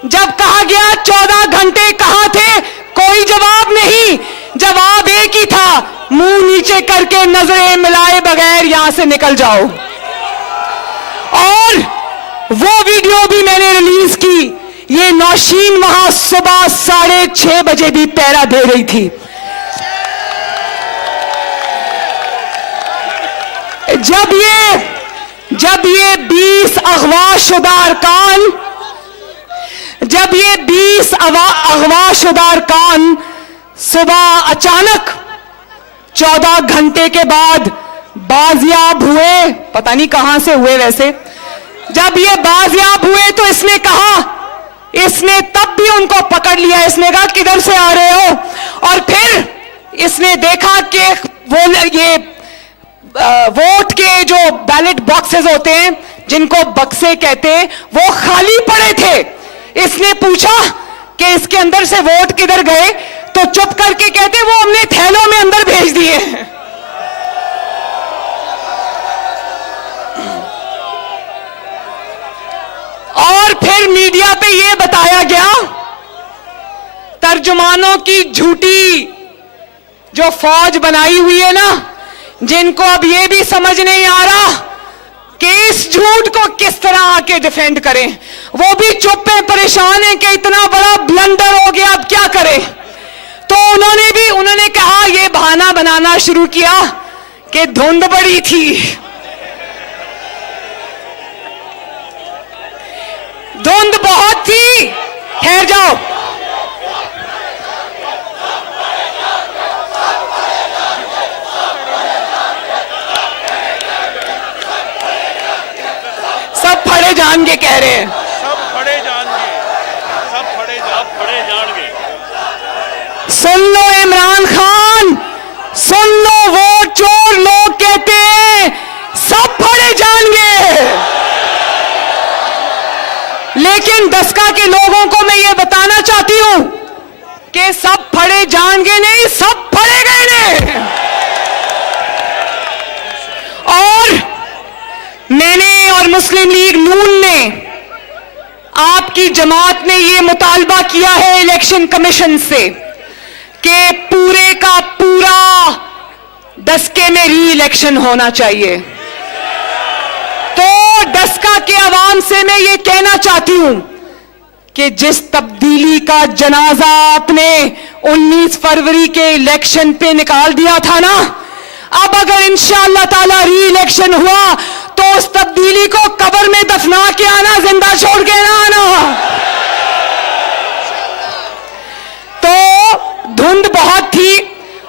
जब कहा गया 14 घंटे कहां थे, कोई जवाब नहीं। जवाब एक ही था, मुंह नीचे करके नजरें मिलाए बगैर यहां से निकल जाओ। और वो वीडियो भी मैंने रिलीज की, ये नौशीन वहां सुबह 6:30 बजे भी पहरा दे रही थी। जब ये 20 अगवा-शुदा अरकान सुबह अचानक 14 घंटे के बाद बाजियाब हुए, पता नहीं कहां से हुए वैसे। जब ये बाजियाब हुए तो इसने तब भी उनको पकड़ लिया। इसने कहा किधर से आ रहे हो, और फिर इसने देखा कि वोट के जो बैलेट बॉक्सेस होते हैं, जिनको बक्से कहते हैं, वो खाली पड़े थे। इसने पूछा कि इसके अंदर से वोट किधर गए, तो चुप करके कहते वो हमने थैलों में अंदर भेज दिए। और फिर ये बताया गया, तर्जुमानों की झूठी जो फौज बनाई हुई है ना, जिनको अब ये भी समझ नहीं आ रहा कि इस झूठ को किस तरह आके डिफेंड करें, वो भी चुप है, परेशान है कि इतना बड़ा ब्लंडर हो गया, अब क्या करें। तो उन्होंने कहा, ये बहाना बनाना शुरू किया कि धुंध बड़ी थी, धुंध बहुत थी। ठहर जाओ, सब फड़े जान के कह रहे हैं, सब फड़े जाएंगे, सब फड़े जाएंगे। सुन लो इमरान खान, सुन लो, वो चोर लोग कहते हैं सब फड़े जाएंगे, लेकिन दस्का के लोगों को मैं ये बताना चाहती हूं कि सब फड़े जाएंगे नहीं, सब फड़े गए ने। और मैंने और मुस्लिम लीग नून ने, आपकी जमात ने ये मुतालबा किया है इलेक्शन कमीशन से कि पूरे का पूरा डस्के में री इलेक्शन होना चाहिए। तो डस्का के अवाम से मैं ये कहना चाहती हूं कि जिस तब्दीली का जनाजा आपने 19 फरवरी के इलेक्शन पे निकाल दिया था ना, अब अगर इंशाअल्लाह ताला री इलेक्शन हुआ तो उस तब्दीली को कब्र में दफना के आना, जिंदा छोड़ के ना आना। तो धुंध बहुत थी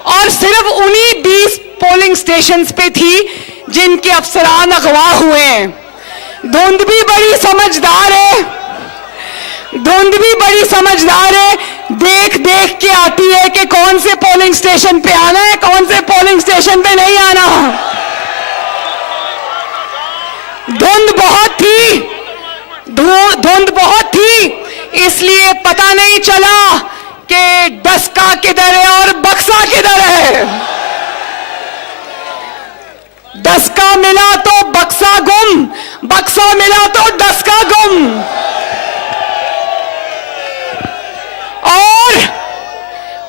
और सिर्फ उन्हीं 20 पोलिंग स्टेशंस पे थी जिनके अफसरान अगवा हुए हैं। धुंध भी बड़ी समझदार है, धुंध भी बड़ी समझदार है, देख देख के आती है कि कौन से पोलिंग स्टेशन पे आना है, कौन से पोलिंग स्टेशन पे नहीं आना। धुंध बहुत थी, धुंध बहुत थी, इसलिए पता नहीं चला कि डस्का किधर है और बक्सा किधर है। डस्का मिला तो बक्सा गुम, बक्सा मिला तो डस्का गुम।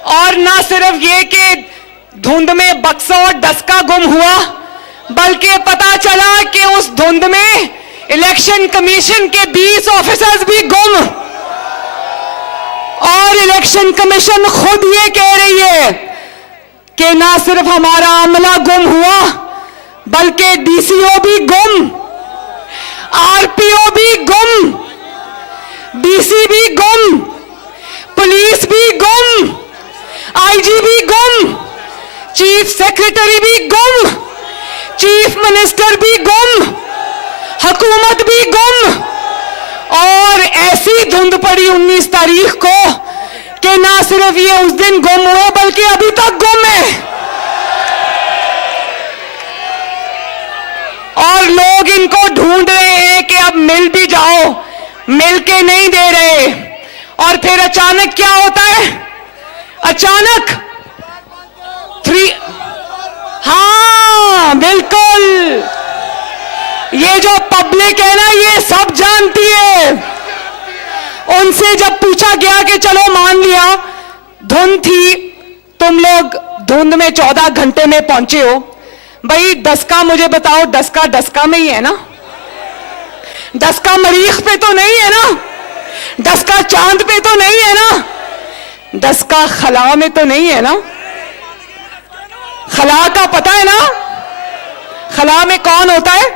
और ना सिर्फ ये कि धुंध में बक्सा और डस्का गुम हुआ, बल्कि पता चला कि उस धुंध में इलेक्शन कमीशन के 20 ऑफिसर्स भी गुम। और इलेक्शन कमीशन खुद ये कह रही है कि ना सिर्फ हमारा अमला गुम हुआ, बल्कि डीसीओ भी गुम, आरपीओ भी गुम, डीसी भी गुम, पुलिस भी गुम, आईजी भी गुम, चीफ सेक्रेटरी भी गुम, चीफ मिनिस्टर भी गुम, हुकूमत भी गुम। और ऐसी धुंध पड़ी 19 तारीख को कि ना सिर्फ ये उस दिन गुम हुए, बल्कि अभी तक गुम है। और लोग इनको ढूंढ रहे हैं कि अब मिल भी जाओ, मिल के नहीं दे रहे। और फिर अचानक क्या होता है, अचानक हाँ बिल्कुल, ये जो पब्लिक है ना, ये सब जानती है। उनसे जब पूछा गया कि चलो मान लिया धुंध थी, तुम लोग धुंध में 14 घंटे में पहुंचे हो, भाई डस्का मुझे बताओ, डस्का डस्का में ही है ना, डस्का मरीख पे तो नहीं है ना, डस्का चांद पे तो नहीं है ना, डस्का खला में तो नहीं है ना। खला का पता है ना, खला में कौन होता है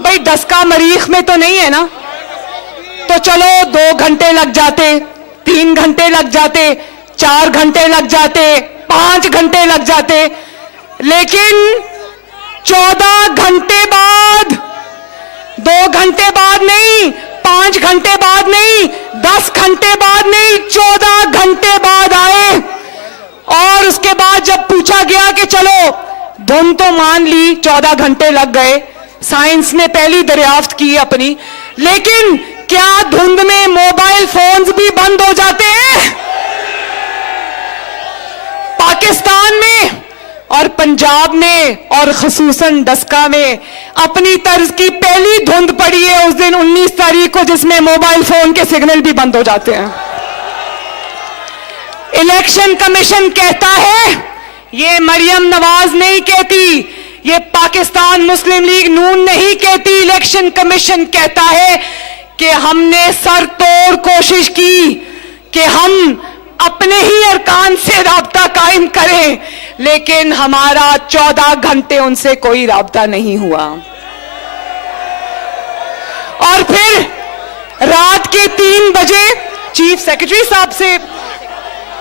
भाई, डस्का मरीख में तो नहीं है ना। तो चलो 2 घंटे लग जाते, 3 घंटे लग जाते, 4 घंटे लग जाते, 5 घंटे लग जाते, लेकिन 14 घंटे बाद, 2 घंटे बाद नहीं, 5 घंटे बाद नहीं, 10 घंटे बाद नहीं, 14 घंटे बाद आए। और उसके बाद जब पूछा गया कि चलो धुंध तो मान ली, 14 घंटे लग गए, साइंस ने पहली दरियाफ्त की अपनी, लेकिन क्या धुंध में मोबाइल फोन्स भी बंद हो जाते हैं? पाकिस्तान में और पंजाब में और खसूसन डस्का में अपनी तर्ज की पहली धुंध पड़ी है उस दिन 19 तारीख को, जिसमें मोबाइल फोन के सिग्नल भी बंद हो जाते हैं। इलेक्शन कमीशन कहता है, ये मरियम नवाज नहीं कहती, ये पाकिस्तान मुस्लिम लीग नून नहीं कहती, इलेक्शन कमीशन कहता है कि हमने सर तोड़ कोशिश की कि हम अपने ही अरकान से राब्ता कायम करें, लेकिन हमारा 14 घंटे उनसे कोई राब्ता नहीं हुआ। और फिर रात के 3 बजे चीफ सेक्रेटरी साहब से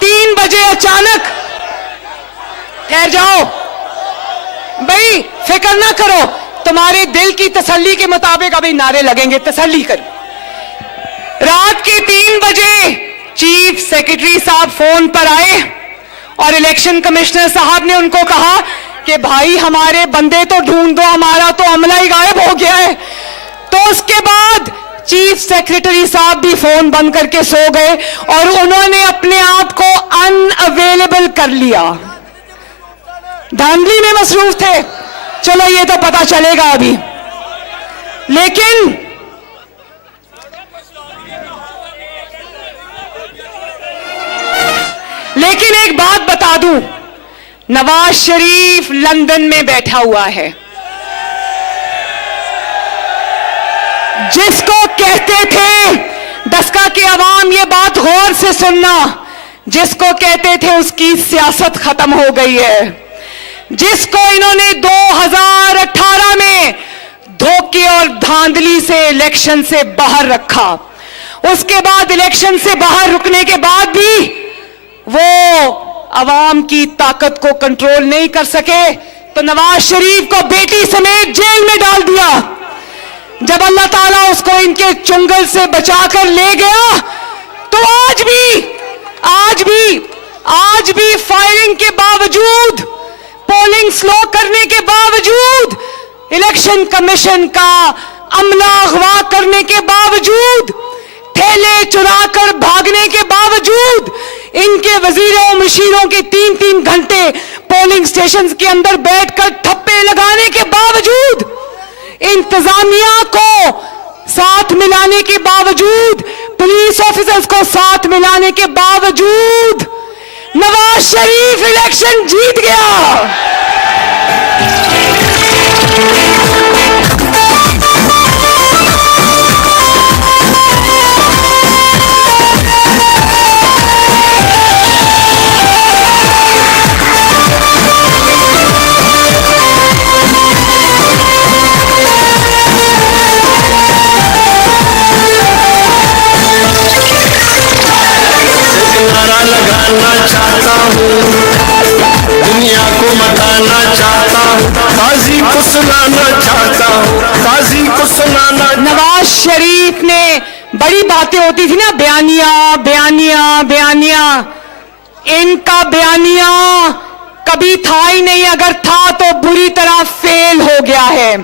3 बजे अचानक, ठहर जाओ भाई, फिक्र ना करो, तुम्हारे दिल की तसल्ली के मुताबिक अभी नारे लगेंगे, तसल्ली कर। रात के 3 बजे चीफ सेक्रेटरी साहब फोन पर आए और इलेक्शन कमिश्नर साहब ने उनको कहा कि भाई हमारे बंदे तो ढूंढ दो, हमारा तो अमला ही गायब हो गया है। तो उसके बाद चीफ सेक्रेटरी साहब भी फोन बंद करके सो गए और उन्होंने अपने आप को अनअवेलेबल कर लिया, धांधली में मसरूफ थे। चलो ये तो पता चलेगा अभी, लेकिन एक बात बता दूं, नवाज शरीफ लंदन में बैठा हुआ है। जिसको कहते थे, डस्का के अवाम ये बात गौर से सुनना, जिसको कहते थे उसकी सियासत खत्म हो गई है, जिसको इन्होंने 2018 में धोखे और धांधली से इलेक्शन से बाहर रखा, उसके बाद इलेक्शन से बाहर रुकने के बाद भी वो अवाम की ताकत को कंट्रोल नहीं कर सके, तो नवाज शरीफ को बेटी समेत जेल में डाल दिया। जब अल्लाह ताला उसको इनके चुंगल से बचाकर ले गया, तो आज भी फायरिंग के बावजूद, पोलिंग स्लो करने के बावजूद, इलेक्शन कमीशन का अमला अगवा करने के बावजूद, थैले चुराकर भागने के बावजूद, इनके वजीरों और मुशीरों के 3-3 घंटे पोलिंग स्टेशन के अंदर बैठकर ठप्पे लगाने के बावजूद, इंतजामिया को साथ मिलाने के बावजूद, पुलिस ऑफिसर्स को साथ मिलाने के बावजूद नवाज शरीफ इलेक्शन जीत गया। लगाना चाहता हूँ, दुनिया को बताना चाहता हूँ, काजी को सुनाना चाहता हूँ, काजी को सुनाना। नवाज शरीफ ने बड़ी बातें होती थी ना, बयानिया, इनका बयानिया कभी था ही नहीं, अगर था तो बुरी तरह फेल हो गया है।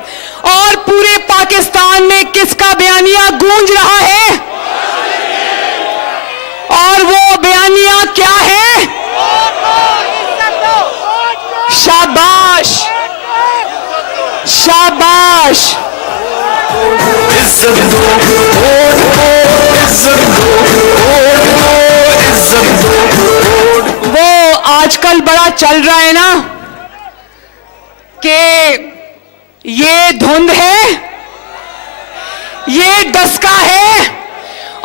और पूरे पाकिस्तान में किसका बयानिया गूंज रहा है? और वो बयानिया क्या है? शाबाश, शाबाश। इज्जत दो, वोट दो, इज्जत दो, वोट दो, इज्जत दो। वो आजकल बड़ा चल रहा है ना कि ये धुंध है, ये डस्का है,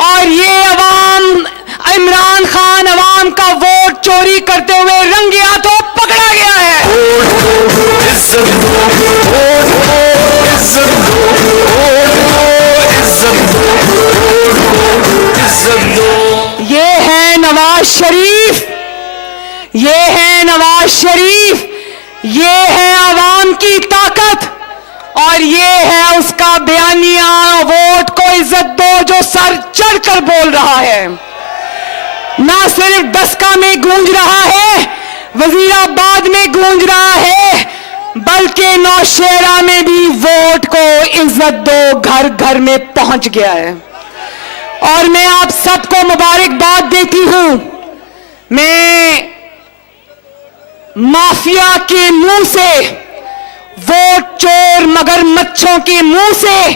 और ये अवाम, इमरान खान अवाम का वोट चोरी करते हुए रंगे हाथों पकड़ा गया है। वोट दो, इज्जत दो, वोट दो, इज्जत दो, वोट दो, इज्जत दो, वोट दो, इज्जत दो। ये है नवाज शरीफ, ये है नवाज शरीफ, ये है अवाम की ताकत, और ये है उसका बयानिया, वोट को इज्जत दो, जो सर चढ़कर बोल रहा है। ना सिर्फ डस्का में गूंज रहा है, वजीराबाद में गूंज रहा है, बल्कि नौशेरा में भी वोट को इज्जत दो घर घर में पहुंच गया है। और मैं आप सबको मुबारकबाद देती हूं। मैं माफिया के मुंह से, वोट चोर मगरमच्छों के मुंह से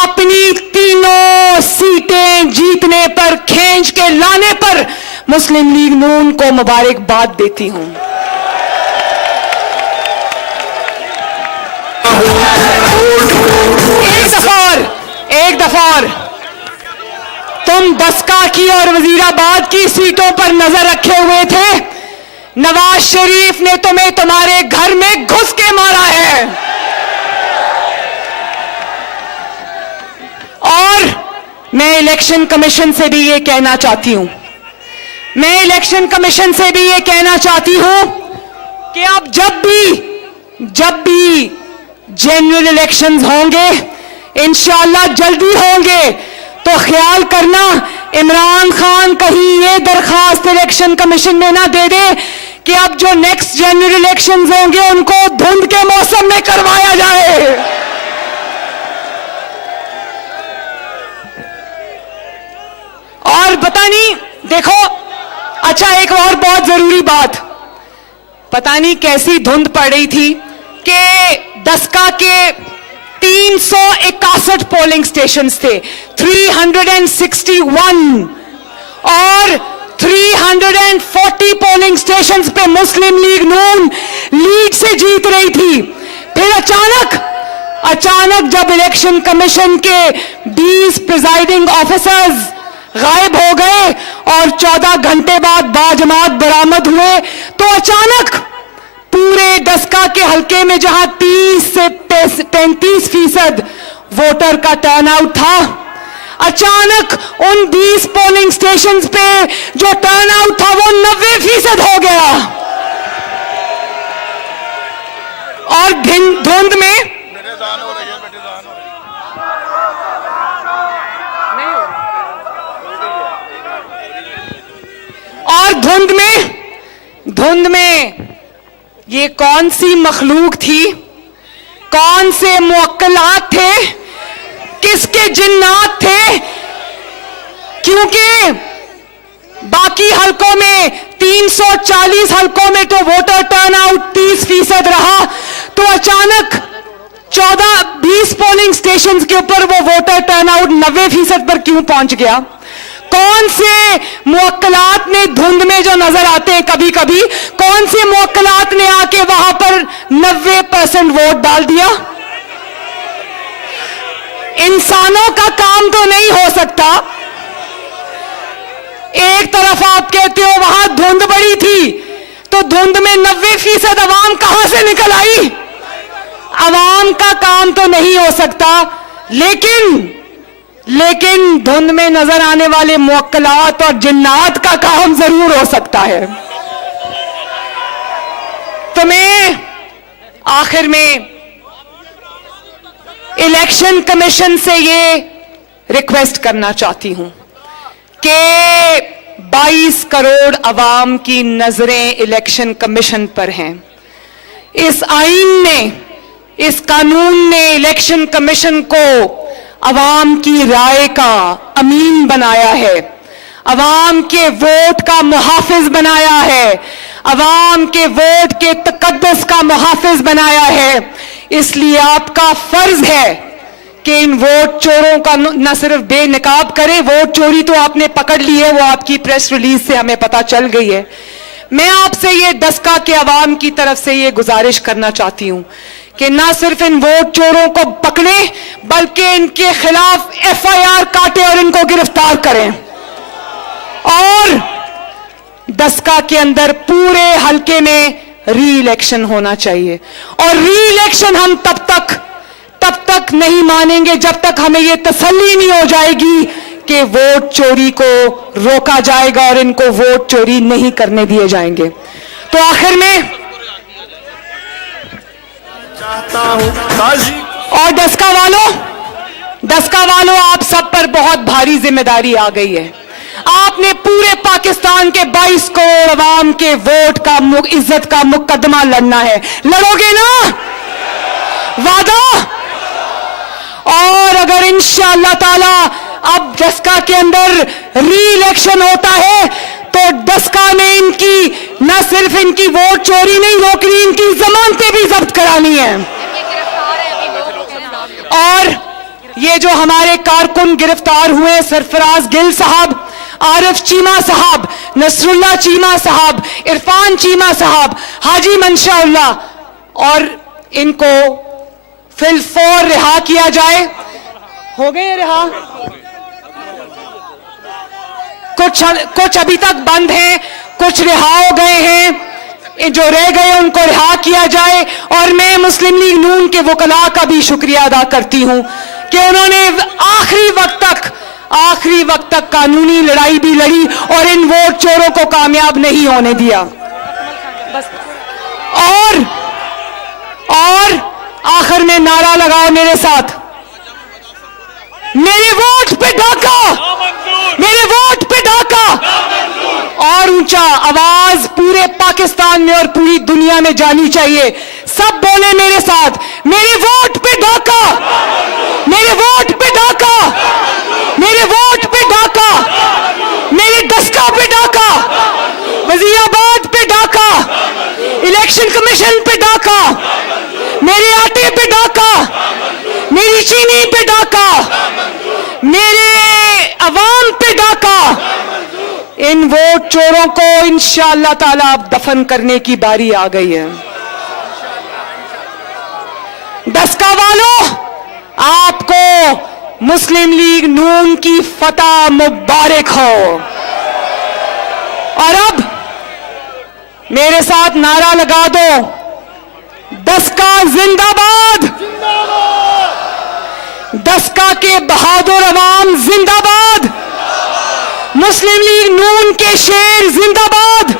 अपनी तीनों सीटें जीतने पर, खींच के लाने पर मुस्लिम लीग नून को मुबारकबाद देती हूं। एक दफा और तुम दस्का की और वजीराबाद की सीटों पर नजर रखे हुए थे। नवाज शरीफ ने तुम्हें तुम्हारे घर में घुस के मारा है। और मैं इलेक्शन कमीशन से भी ये कहना चाहती हूं, मैं इलेक्शन कमीशन से भी ये कहना चाहती हूं कि अब जब भी जनरल इलेक्शंस होंगे, इंशाअल्लाह जल्दी होंगे, तो ख्याल करना इमरान खान कहीं ये दरखास्त इलेक्शन कमीशन में ना दे दे कि अब जो नेक्स्ट जनरल इलेक्शंस होंगे उनको धुंध के मौसम में करवाया जाए। और पता नहीं, देखो, अच्छा एक और बहुत जरूरी बात, पता नहीं कैसी धुंध पड़ रही थी कि दस्का के 361 पोलिंग स्टेशंस थे, 361, और 340 पोलिंग स्टेशंस पे मुस्लिम लीग नून लीड से जीत रही थी। फिर अचानक जब इलेक्शन कमीशन के 20 प्रिजाइडिंग ऑफिसर्स गायब हो गए और 14 घंटे बाद बाजमात बरामद हुए, तो अचानक पूरे दस्का के हल्के में जहां 30 से 35% वोटर का टर्नआउट था, अचानक उन 20 पोलिंग स्टेशंस पे जो टर्नआउट था वो 90% हो गया। और धुंध में धुंध में ये कौन सी मखलूक थी, कौन से मुअक्कलात थे, किसके जिन्नात थे? क्योंकि बाकी हलकों में 340 हलकों में तो वोटर टर्नआउट 30% रहा, तो अचानक 14-20 पोलिंग स्टेशंस के ऊपर वो वोटर टर्नआउट 90% पर क्यों पहुंच गया? कौन से मुअक्कलात ने धुंध में जो नजर आते हैं कभी कभी, कौन से मुअक्कलात ने आके वहां पर 90% वोट डाल दिया? इंसानों का काम तो नहीं हो सकता। एक तरफ आप कहते हो वहां धुंध बड़ी थी, तो धुंध में 90% अवाम कहां से निकल आई? अवाम का काम तो नहीं हो सकता, लेकिन धुंध में नजर आने वाले मुअक्कलात और जिन्नात का काम जरूर हो सकता है। तो मैं आखिर में इलेक्शन कमीशन से ये रिक्वेस्ट करना चाहती हूं कि 22 करोड़ अवाम की नजरें इलेक्शन कमीशन पर हैं। इस आईन ने, इस कानून ने इलेक्शन कमीशन को अवाम की राय का अमीन बनाया है, अवाम के वोट का मुहाफिज बनाया है, अवाम के वोट के तकद्दुस का मुहाफिज बनाया है। इसलिए आपका फर्ज है कि इन वोट चोरों का न सिर्फ बेनकाब करें, वोट चोरी तो आपने पकड़ ली है, वो आपकी प्रेस रिलीज से हमें पता चल गई है। मैं आपसे ये दस्का के अवाम की तरफ से ये गुजारिश करना चाहती हूं कि ना सिर्फ इन वोट चोरों को पकड़ें, बल्कि इनके खिलाफ FIR काटें और इनको गिरफ्तार करें। और दस्का के अंदर पूरे हलके में री इलेक्शन होना चाहिए। और री इलेक्शन हम तब तक नहीं मानेंगे जब तक हमें यह तसल्ली नहीं हो जाएगी कि वोट चोरी को रोका जाएगा और इनको वोट चोरी नहीं करने दिए जाएंगे। तो आखिर में और दस्का वालों आप सब पर बहुत भारी जिम्मेदारी आ गई है। आपने पूरे पाकिस्तान के 22 करोड़ अवाम के वोट का इज्जत का मुकदमा लड़ना है। लड़ोगे ना? वादा? और अगर इंशाअल्लाह ताला अब दस्का के अंदर री इलेक्शन होता है तो डस्का ने इनकी न सिर्फ इनकी वोट चोरी नहीं रोकनी, इनकी जमानतें भी जब्त करानी है। और ये जो हमारे कारकुन गिरफ्तार हुए, सरफराज गिल साहब, आरिफ चीमा साहब, नसरुल्लाह चीमा साहब, इरफान चीमा साहब, हाजी मंशाउल्लाह, और इनको फिलफौर रिहा किया जाए। हो गए रिहा? कुछ अभी तक बंद हैं, कुछ रिहा हो गए हैं। जो रह गए उनको रिहा किया जाए। और मैं मुस्लिम लीग नून के वकला का भी शुक्रिया अदा करती हूं कि उन्होंने आखिरी वक्त तक कानूनी लड़ाई भी लड़ी और इन वोट चोरों को कामयाब नहीं होने दिया। और आखिर में नारा लगाओ मेरे साथ, मेरे वोट पे डाका, मेरे वोट पे डाका। और ऊंचा आवाज पूरे पाकिस्तान में और पूरी दुनिया में जानी चाहिए। सब बोले मेरे साथ, मेरे वोट पे डाका, मेरे वोट पे डाका, मेरे वोट पे डाका, मेरे डस्का पे डाका, वजीराबाद पे डाका, इलेक्शन कमीशन पे डाका, मेरे आटे पे डाका, मेरी चीनी पे डाका, मेरे अवाम पे डाका। इन वोट चोरों को इंशाअल्लाह ताला अब दफन करने की बारी आ गई है। डस्का वालों, आपको मुस्लिम लीग नून की फतह मुबारक हो। और अब मेरे साथ नारा लगा दो, डस्का जिंदाबाद, डस्का के बहादुर अवाम जिंदाबाद, मुस्लिम लीग नून के शेर जिंदाबाद।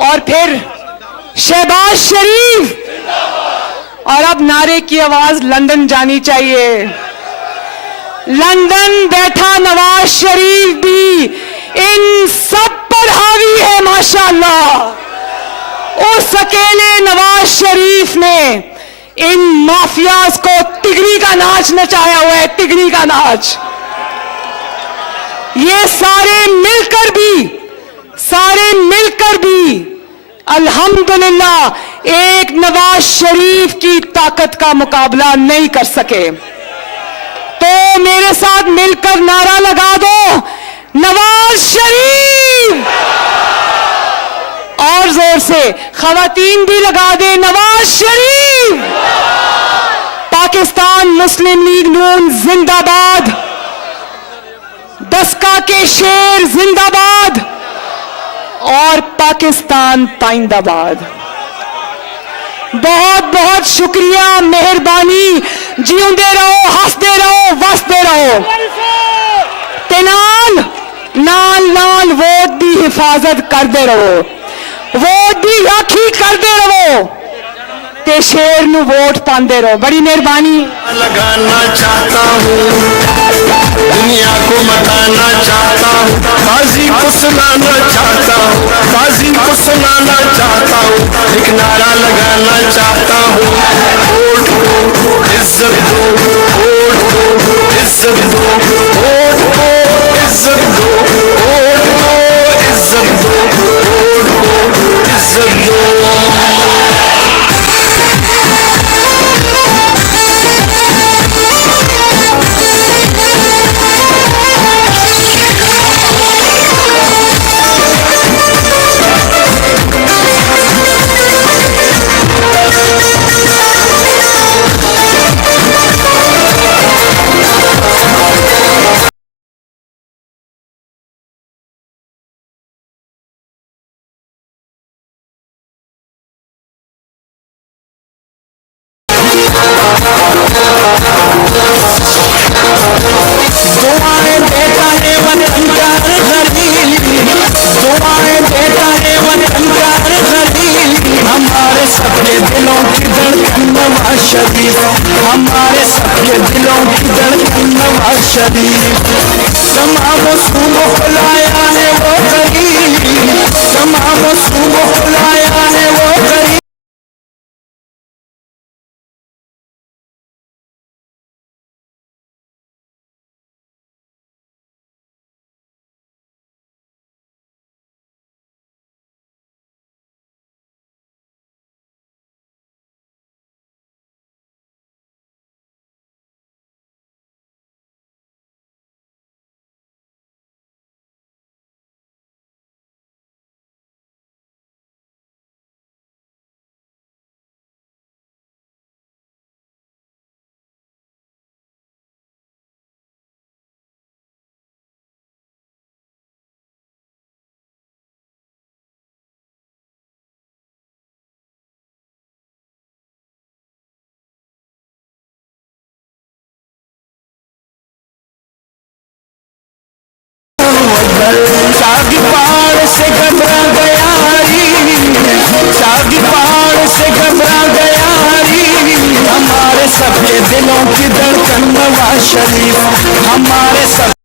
और फिर शहबाज शरीफ। और अब नारे की आवाज लंदन जानी चाहिए। लंदन बैठा नवाज शरीफ भी इन सब पर हावी है माशाअल्लाह। उस अकेले नवाज शरीफ ने इन माफियाज को तिगड़ी का नाच नचाया हुआ है, तिगड़ी का नाच। ये सारे मिलकर भी अल्हम्दुलिल्लाह एक नवाज शरीफ की ताकत का मुकाबला नहीं कर सके। तो मेरे साथ मिलकर नारा लगा दो, नवाज शरीफ। और जोर से खवातीन भी लगा दे, नवाज शरीफ। पाकिस्तान मुस्लिम लीग नून जिंदाबाद, डस्का के शेर जिंदाबाद, और पाकिस्तान पाइंदाबाद। बहुत बहुत शुक्रिया, मेहरबानी। जीउंदे रहो, हंसते रहो, वसते रहो। ते नाल नाल वोट की हिफाजत करते रहो, वोट की राखी करते रहो, ते शेर नू वोट पाते रहो। बड़ी मेहरबानी। लगाना चाहता हूँ, दुनिया को मताना चाहता हूँ, काजी को सुनाना चाहता हूँ, काजी को सुनाना चाहता हूँ, एक नारा लगाना चाहता हूँ, वोट को इज्जत दो, वोट को इज्जत दो, वोट को इज्जत दो, वोट को इज्जत दो, वोट को इज्जत दो। दुआएं देता है वतन प्यार खलील, दुआएं देता है वतन प्यार खलील, हमारे सबके दिलों की धड़कन नवाज शरीफ, हमारे सबके दिलों की धड़कन नवाज शरीफ। तमाम सूबों को लाया है वो करीब, तमाम सूबों को लाया है वो करीब। से घबरा गया हरी, हमारे सबके दिलों की धड़कन नवाज शरीफ, हमारे सब